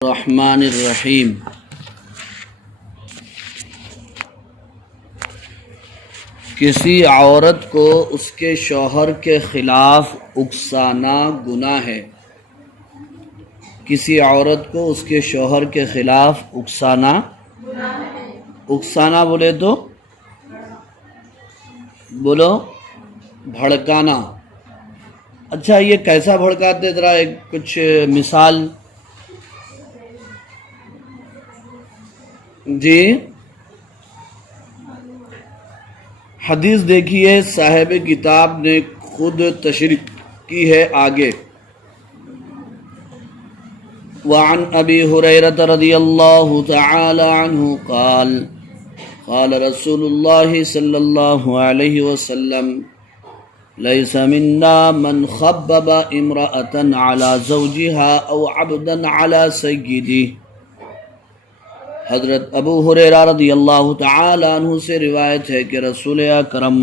الرحمن الرحیم۔ کسی عورت کو اس کے شوہر کے خلاف اکسانا گناہ ہے۔ کسی عورت کو اس کے شوہر کے خلاف اکسانا بولے تو بولو بھڑکانا۔ اچھا یہ کیسا بھڑکاتے ذرا ایک کچھ مثال؟ جی حدیث دیکھیے، صاحب کتاب نے خود تشریح کی ہے آگے۔ وعن ابی ہریرہ رضی اللہ تعالی عنہ قال قال رسول اللہ صلی اللہ علیہ وسلم لیس منا من خبب امرأة على زوجها او عبدا على سیدہ۔ حضرت ابو ہریرہ رضی اللہ تعالی عنہ سے روایت ہے کہ رسول اکرم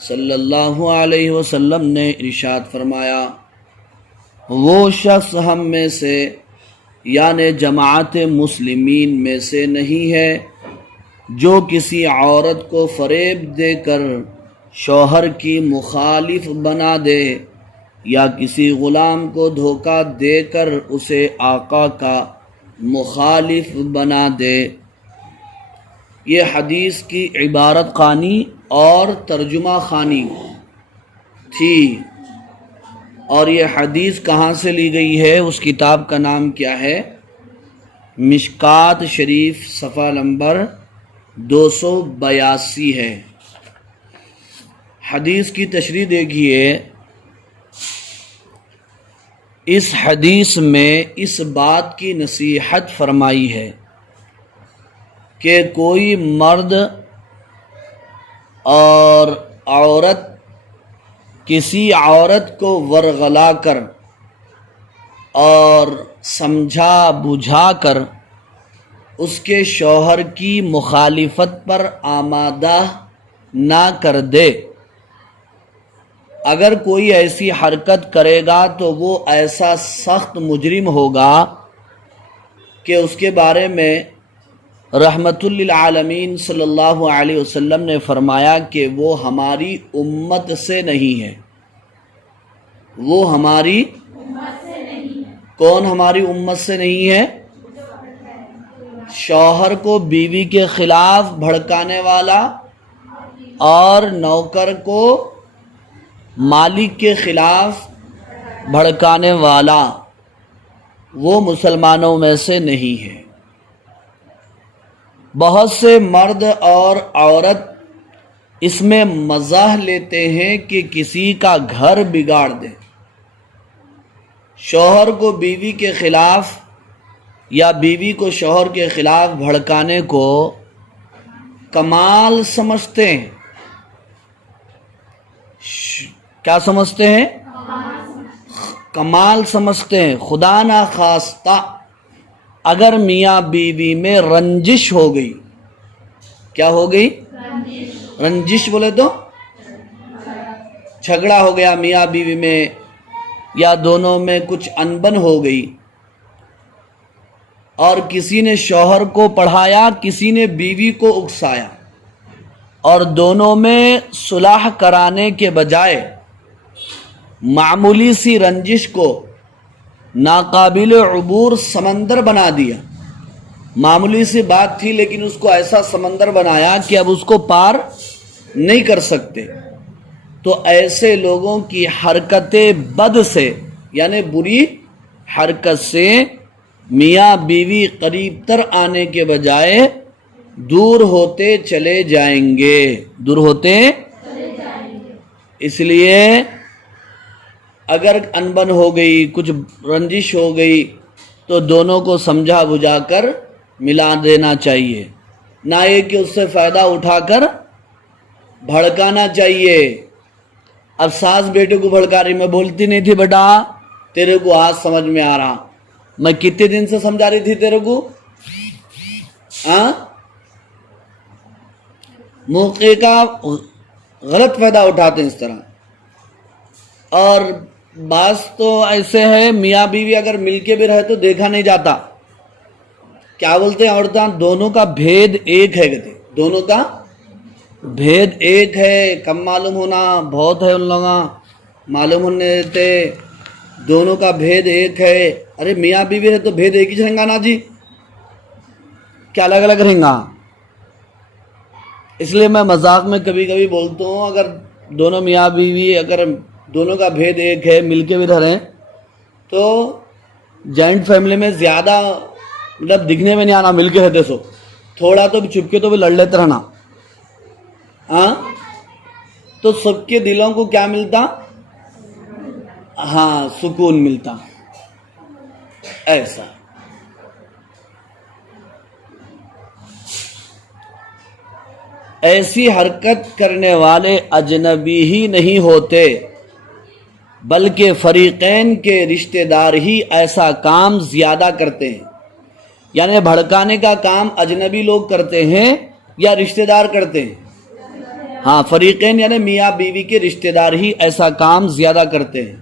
صلی اللہ علیہ وسلم نے ارشاد فرمایا، وہ شخص ہم میں سے یعنی جماعت مسلمین میں سے نہیں ہے جو کسی عورت کو فریب دے کر شوہر کی مخالف بنا دے یا کسی غلام کو دھوکہ دے کر اسے آقا کا مخالف بنا دے۔ یہ حدیث کی عبارت خوانی اور ترجمہ خوانی تھی، اور یہ حدیث کہاں سے لی گئی ہے؟ اس کتاب کا نام کیا ہے؟ مشکات شریف، صفحہ نمبر 282 ہے۔ حدیث کی تشریح دیکھیے۔ اس حدیث میں اس بات کی نصیحت فرمائی ہے کہ کوئی مرد اور عورت کسی عورت کو ورغلا کر اور سمجھا بجھا کر اس کے شوہر کی مخالفت پر آمادہ نہ کر دے۔ اگر کوئی ایسی حرکت کرے گا تو وہ ایسا سخت مجرم ہوگا کہ اس کے بارے میں رحمت للعالمین صلی اللہ علیہ وسلم نے فرمایا کہ وہ ہماری امت سے نہیں ہے۔ وہ ہماری کون ہماری امت سے نہیں ہے؟ شوہر کو بیوی کے خلاف بھڑکانے والا اور نوکر کو مالک کے خلاف بھڑکانے والا، وہ مسلمانوں میں سے نہیں ہے۔ بہت سے مرد اور عورت اس میں مزاح لیتے ہیں کہ کسی کا گھر بگاڑ دیں۔ شوہر کو بیوی کے خلاف یا بیوی کو شوہر کے خلاف بھڑکانے کو کمال سمجھتے ہیں۔ کیا سمجھتے ہیں؟ کمال سمجھتے ہیں۔ خدا نہ خواستہ اگر میاں بیوی میں رنجش ہو گئی، کیا ہو گئی؟ رنجش بولے تو جھگڑا ہو گیا میاں بیوی میں، یا دونوں میں کچھ انبن ہو گئی، اور کسی نے شوہر کو پڑھایا، کسی نے بیوی کو اکسایا، اور دونوں میں صلح کرانے کے بجائے معمولی سی رنجش کو ناقابل عبور سمندر بنا دیا۔ معمولی سی بات تھی لیکن اس کو ایسا سمندر بنایا کہ اب اس کو پار نہیں کر سکتے۔ تو ایسے لوگوں کی حرکت بد سے یعنی بری حرکت سے میاں بیوی قریب تر آنے کے بجائے دور ہوتے چلے جائیں گے، دور ہوتے۔ اس لیے اگر انبن ہو گئی، کچھ رنجش ہو گئی، تو دونوں کو سمجھا بجھا کر ملا دینا چاہیے، نہ یہ کہ اس سے فائدہ اٹھا کر بھڑکانا چاہیے۔ اب ساس بیٹے کو بھڑکا رہی، میں بولتی نہیں تھی بیٹا، تیرے کو آج سمجھ میں آ رہا، میں کتنے دن سے سمجھا رہی تھی تیرے کو، موقع کا غلط فائدہ اٹھاتے ہیں اس طرح۔ اور بعض تو ایسے ہے میاں بیوی اگر مل کے بھی رہے تو دیکھا نہیں جاتا. کیا بولتے ہیں عورتیں؟ دونوں کا بھید ایک ہے. کہتے دونوں کا بھید ایک ہے. کم معلوم ہونا بہت ہے ان لوگاں، معلوم ہونے دیتے. دونوں کا بھید ایک ہے. ارے میاں بیوی ہے تو بھید ایک ہی رہیں گا نا جی، کیا الگ الگ رہیں گا؟ اس لیے میں مذاق میں کبھی کبھی بولتا ہوں، اگر دونوں میاں بیوی اگر دونوں کا بھید ایک ہے، مل کے بھی رہ رہے ہیں، تو جوائنٹ فیملی میں زیادہ مطلب دکھنے میں نہیں آنا. مل کے رہتے سو تھوڑا تو بھی چھپ کے تو بھی لڑ لیتے رہنا. ہاں تو سب کے دلوں کو کیا ملتا؟ ہاں سکون ملتا. ایسا ایسی حرکت کرنے والے اجنبی ہی نہیں ہوتے، بلکہ فریقین کے رشتہ دار ہی ایسا کام زیادہ کرتے ہیں. یعنی بھڑکانے کا کام اجنبی لوگ کرتے ہیں یا رشتہ دار کرتے ہیں؟ ہاں فریقین یعنی میاں بیوی کے رشتہ دار ہی ایسا کام زیادہ کرتے ہیں.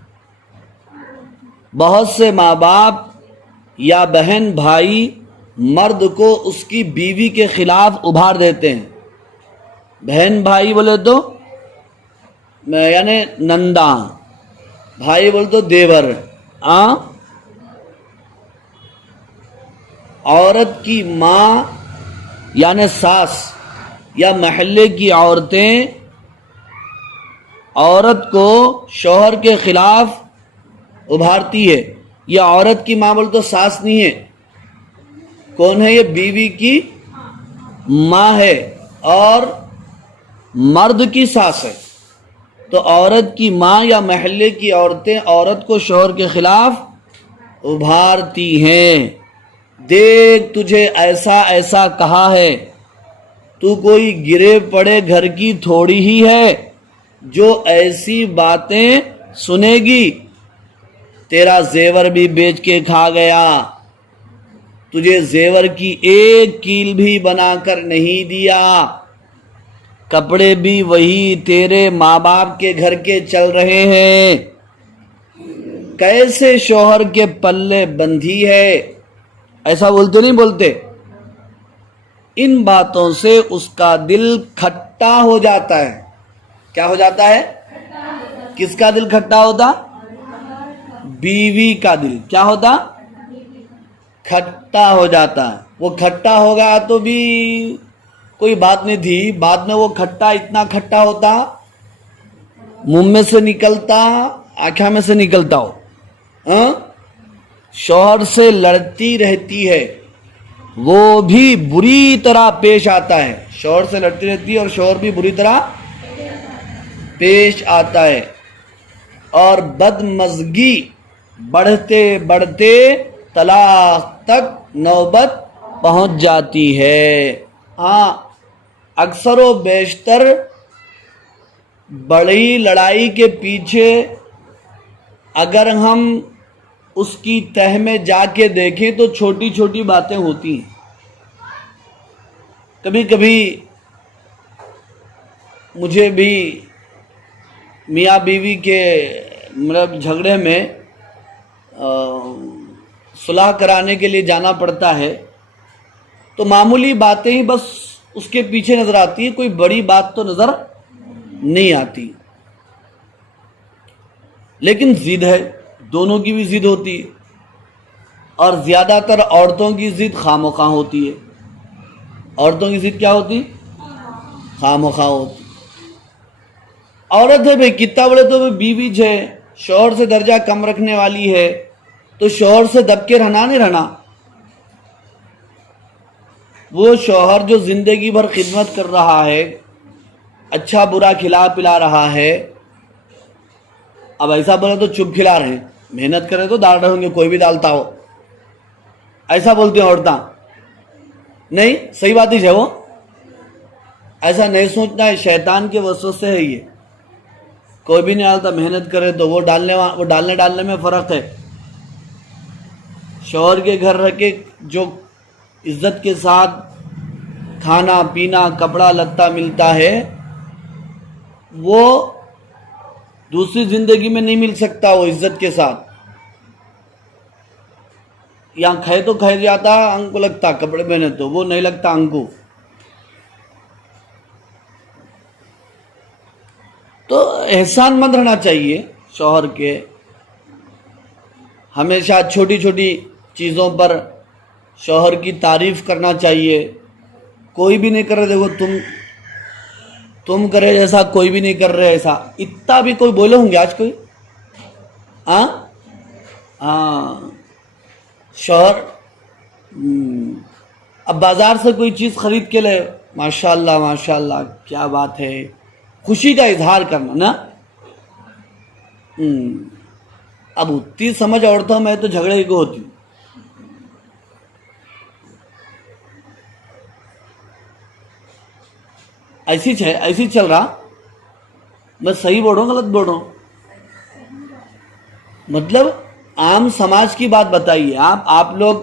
بہت سے ماں باپ یا بہن بھائی مرد کو اس کی بیوی کے خلاف ابھار دیتے ہیں. بہن بھائی بولے تو یعنی نندا، بھائی بولے تو دیور. عورت کی ماں یعنی ساس یا محلے کی عورتیں عورت کو شوہر کے خلاف ابھارتی ہے. یہ عورت کی ماں بولے تو ساس نہیں ہے. کون ہے یہ؟ بیوی کی ماں ہے اور مرد کی ساس ہے. تو عورت کی ماں یا محلے کی عورتیں عورت کو شوہر کے خلاف ابھارتی ہیں. دیکھ تجھے ایسا ایسا کہا ہے، تو کوئی گرے پڑے گھر کی تھوڑی ہی ہے جو ایسی باتیں سنے گی. تیرا زیور بھی بیچ کے کھا گیا، تجھے زیور کی ایک کیل بھی بنا کر نہیں دیا. کپڑے بھی وہی تیرے ماں باپ کے گھر کے چل رہے ہیں. کیسے شوہر کے پلے بندھی ہے. ایسا بولتے نہیں بولتے؟ ان باتوں سے اس کا دل کھٹا ہو جاتا ہے. کیا ہو جاتا ہے؟ کس کا دل کھٹا ہوتا؟ بیوی کا دل کیا ہوتا؟ کھٹا ہو جاتا ہے. وہ کھٹا ہوگا تو بھی کوئی بات نہیں تھی، بعد میں وہ کھٹا اتنا کھٹا ہوتا منہ میں سے نکلتا آنکھوں میں سے نکلتا ہو. شوہر سے لڑتی رہتی ہے، وہ بھی بری طرح پیش آتا ہے. شوہر سے لڑتی رہتی ہے اور شوہر بھی بری طرح پیش آتا ہے. اور بدمزگی بڑھتے بڑھتے طلاق تک نوبت پہنچ جاتی ہے. ہاں اکثر و بیشتر بڑی لڑائی کے پیچھے اگر ہم اس کی تہ میں جا کے دیکھیں تو چھوٹی چھوٹی باتیں ہوتی ہیں. کبھی کبھی مجھے بھی میاں بیوی کے مطلب جھگڑے میں صلح کرانے کے لیے جانا پڑتا ہے، تو معمولی باتیں ہی بس اس کے پیچھے نظر آتی ہے، کوئی بڑی بات تو نظر نہیں آتی. لیکن ضد ہے، دونوں کی بھی ضد ہوتی ہے، اور زیادہ تر عورتوں کی ضد خواہ مخواہ ہوتی ہے. عورتوں کی ضد کیا ہوتی؟ خواہ مخواہ ہوتی. عورت ہے بھئی کتنا بڑے تو بیوی ہے، شوہر سے درجہ کم رکھنے والی ہے، تو شوہر سے دب کے رہنا نہیں رہنا. وہ شوہر جو زندگی بھر خدمت کر رہا ہے، اچھا برا کھلا پلا رہا ہے، اب ایسا بولے تو چپ کھلا رہے ہیں، محنت کرے تو دال رہوں گے، کوئی بھی ڈالتا ہو، ایسا بولتے ہیں عورتیں. نہیں صحیح بات ہی ہے. وہ ایسا نہیں سوچنا ہے، شیطان کے وسوسے ہے یہ. کوئی بھی نہیں ڈالتا، محنت کرے تو وہ ڈالنے میں فرق ہے. شوہر کے گھر رہ کے جو عزت کے ساتھ کھانا پینا کپڑا لتا ملتا ہے، وہ دوسری زندگی میں نہیں مل سکتا وہ عزت کے ساتھ. یہاں کھائے تو کھائے جاتا انگ کو لگتا کپڑے پہنے تو وہ نہیں لگتا انگ کو. تو احسان مند رہنا چاہیے شوہر کے. ہمیشہ چھوٹی چھوٹی چیزوں پر شوہر کی تعریف کرنا چاہیے. کوئی بھی نہیں کر رہے، دیکھو تم کرے جیسا کوئی بھی نہیں کر رہے ایسا. اتنا بھی کوئی بولے ہوں گے آج کوئی؟ شوہر اب بازار سے کوئی چیز خرید کے لے، ماشاء اللہ ماشاء اللہ کیا بات ہے، خوشی کا اظہار کرنا نا. اب اتنی سمجھ عورتوں میں تو جھگڑے کو ہوتی. ایسی چل رہا. میں صحیح بول رہا ہوں غلط بول رہا ہوں؟ مطلب عام سماج کی بات بتائیے. آپ لوگ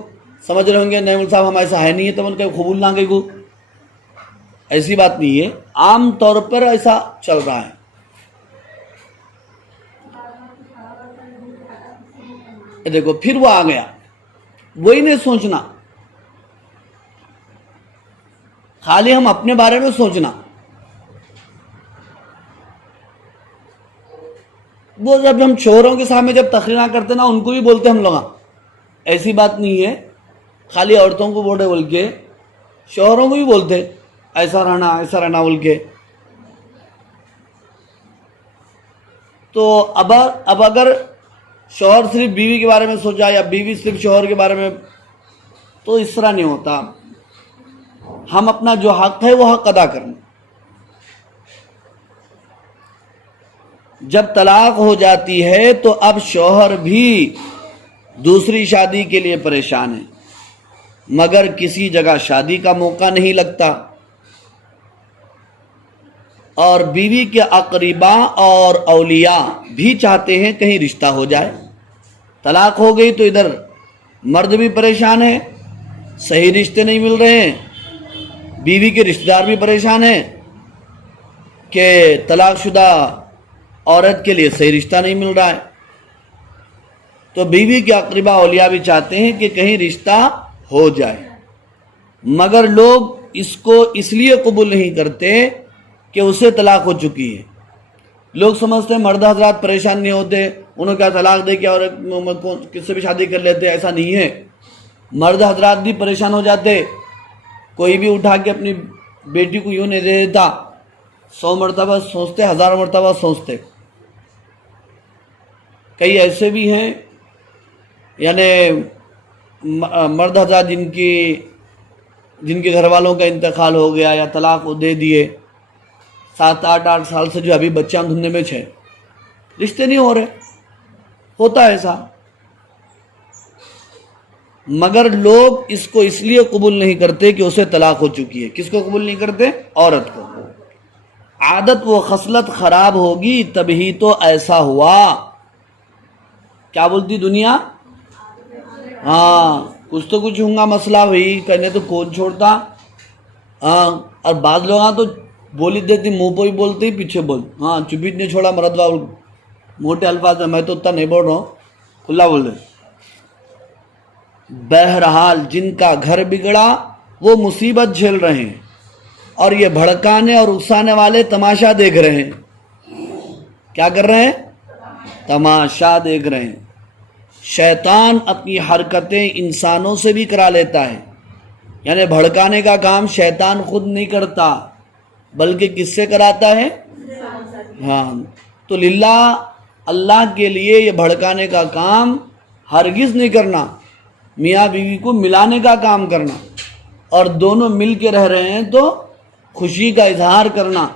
سمجھ رہے ہوں گے نہیں صاحب ہم ایسا ہے نہیں ہے تو ان کے قبول نہ کو. ایسی بات نہیں ہے، عام طور پر ایسا چل رہا ہے. دیکھو پھر وہ آ گیا، وہی نہیں سوچنا، خالی ہم اپنے بارے میں سوچنا. وہ جب ہم شوہروں کے سامنے جب تقریر کرتے نا ان کو بھی بولتے ہم لوگ. ایسی بات نہیں ہے خالی عورتوں کو بول کے شوہروں کو بھی بولتے ایسا رہنا بول کے. تو اب اگر شوہر صرف بیوی کے بارے میں سوچا یا بیوی صرف شوہر کے بارے میں، تو اس طرح نہیں ہوتا. ہم اپنا جو حق ہے وہ حق ادا کرنا. جب طلاق ہو جاتی ہے تو اب شوہر بھی دوسری شادی کے لیے پریشان ہے، مگر کسی جگہ شادی کا موقع نہیں لگتا. اور بیوی کے اقرباء اور اولیاء بھی چاہتے ہیں کہیں رشتہ ہو جائے. طلاق ہو گئی تو ادھر مرد بھی پریشان ہے، صحیح رشتے نہیں مل رہے ہیں. بیوی کے رشتہ دار بھی پریشان ہیں کہ طلاق شدہ عورت کے لیے صحیح رشتہ نہیں مل رہا ہے. تو بیوی کے اقرباء اولیاء بھی چاہتے ہیں کہ کہیں رشتہ ہو جائے، مگر لوگ اس کو اس لیے قبول نہیں کرتے کہ اسے طلاق ہو چکی ہے. لوگ سمجھتے ہیں مرد حضرات پریشان نہیں ہوتے، انہوں کیا طلاق دے کے اور کس سے بھی شادی کر لیتے. ایسا نہیں ہے، مرد حضرات بھی پریشان ہو جاتے. کوئی بھی اٹھا کے اپنی بیٹی کو یوں نہیں دے دیتا، 100 مرتبہ سوچتے، 1000 مرتبہ سوچتے. کئی ایسے بھی ہیں یعنی مرد حضرات جن کے گھر والوں کا انتقال ہو گیا یا طلاق وہ دے دیے، 7-8 سال سے جو ابھی بچہ ڈھونڈنے میں چھے، رشتے نہیں ہو رہے. ہوتا ہے ایسا. مگر لوگ اس کو اس لیے قبول نہیں کرتے کہ اسے طلاق ہو چکی ہے. کس کو قبول نہیں کرتے؟ عورت کو. عادت و خصلت خراب ہوگی تبھی تو ایسا ہوا. کیا بولتی دنیا؟ کچھ تو کچھ ہوں گا مسئلہ بھائی، کہنے تو کون چھوڑتا. اور بعض لوگ تو بولی دیتی، منہ پہ ہی بولتے ہی پیچھے بول. چپیٹ نہیں چھوڑا مردوا، موٹے الفاظ میں تو اتنا نہیں بول رہا ہوں، کھلا بول رہے. بہرحال جن کا گھر بگڑا وہ مصیبت جھیل رہے ہیں، اور یہ بھڑکانے اور اکسانے والے تماشا دیکھ رہے ہیں. کیا کر رہے ہیں؟ تماشا دیکھ رہے ہیں. شیطان اپنی حرکتیں انسانوں سے بھی کرا لیتا ہے. یعنی بھڑکانے کا کام شیطان خود نہیں کرتا بلکہ کس سے کراتا ہے؟ تو للہ اللہ کے لیے یہ بھڑکانے کا کام ہرگز نہیں کرنا. میاں بیوی کو ملانے کا کام کرنا، اور دونوں مل کے رہ رہے ہیں تو خوشی کا اظہار کرنا.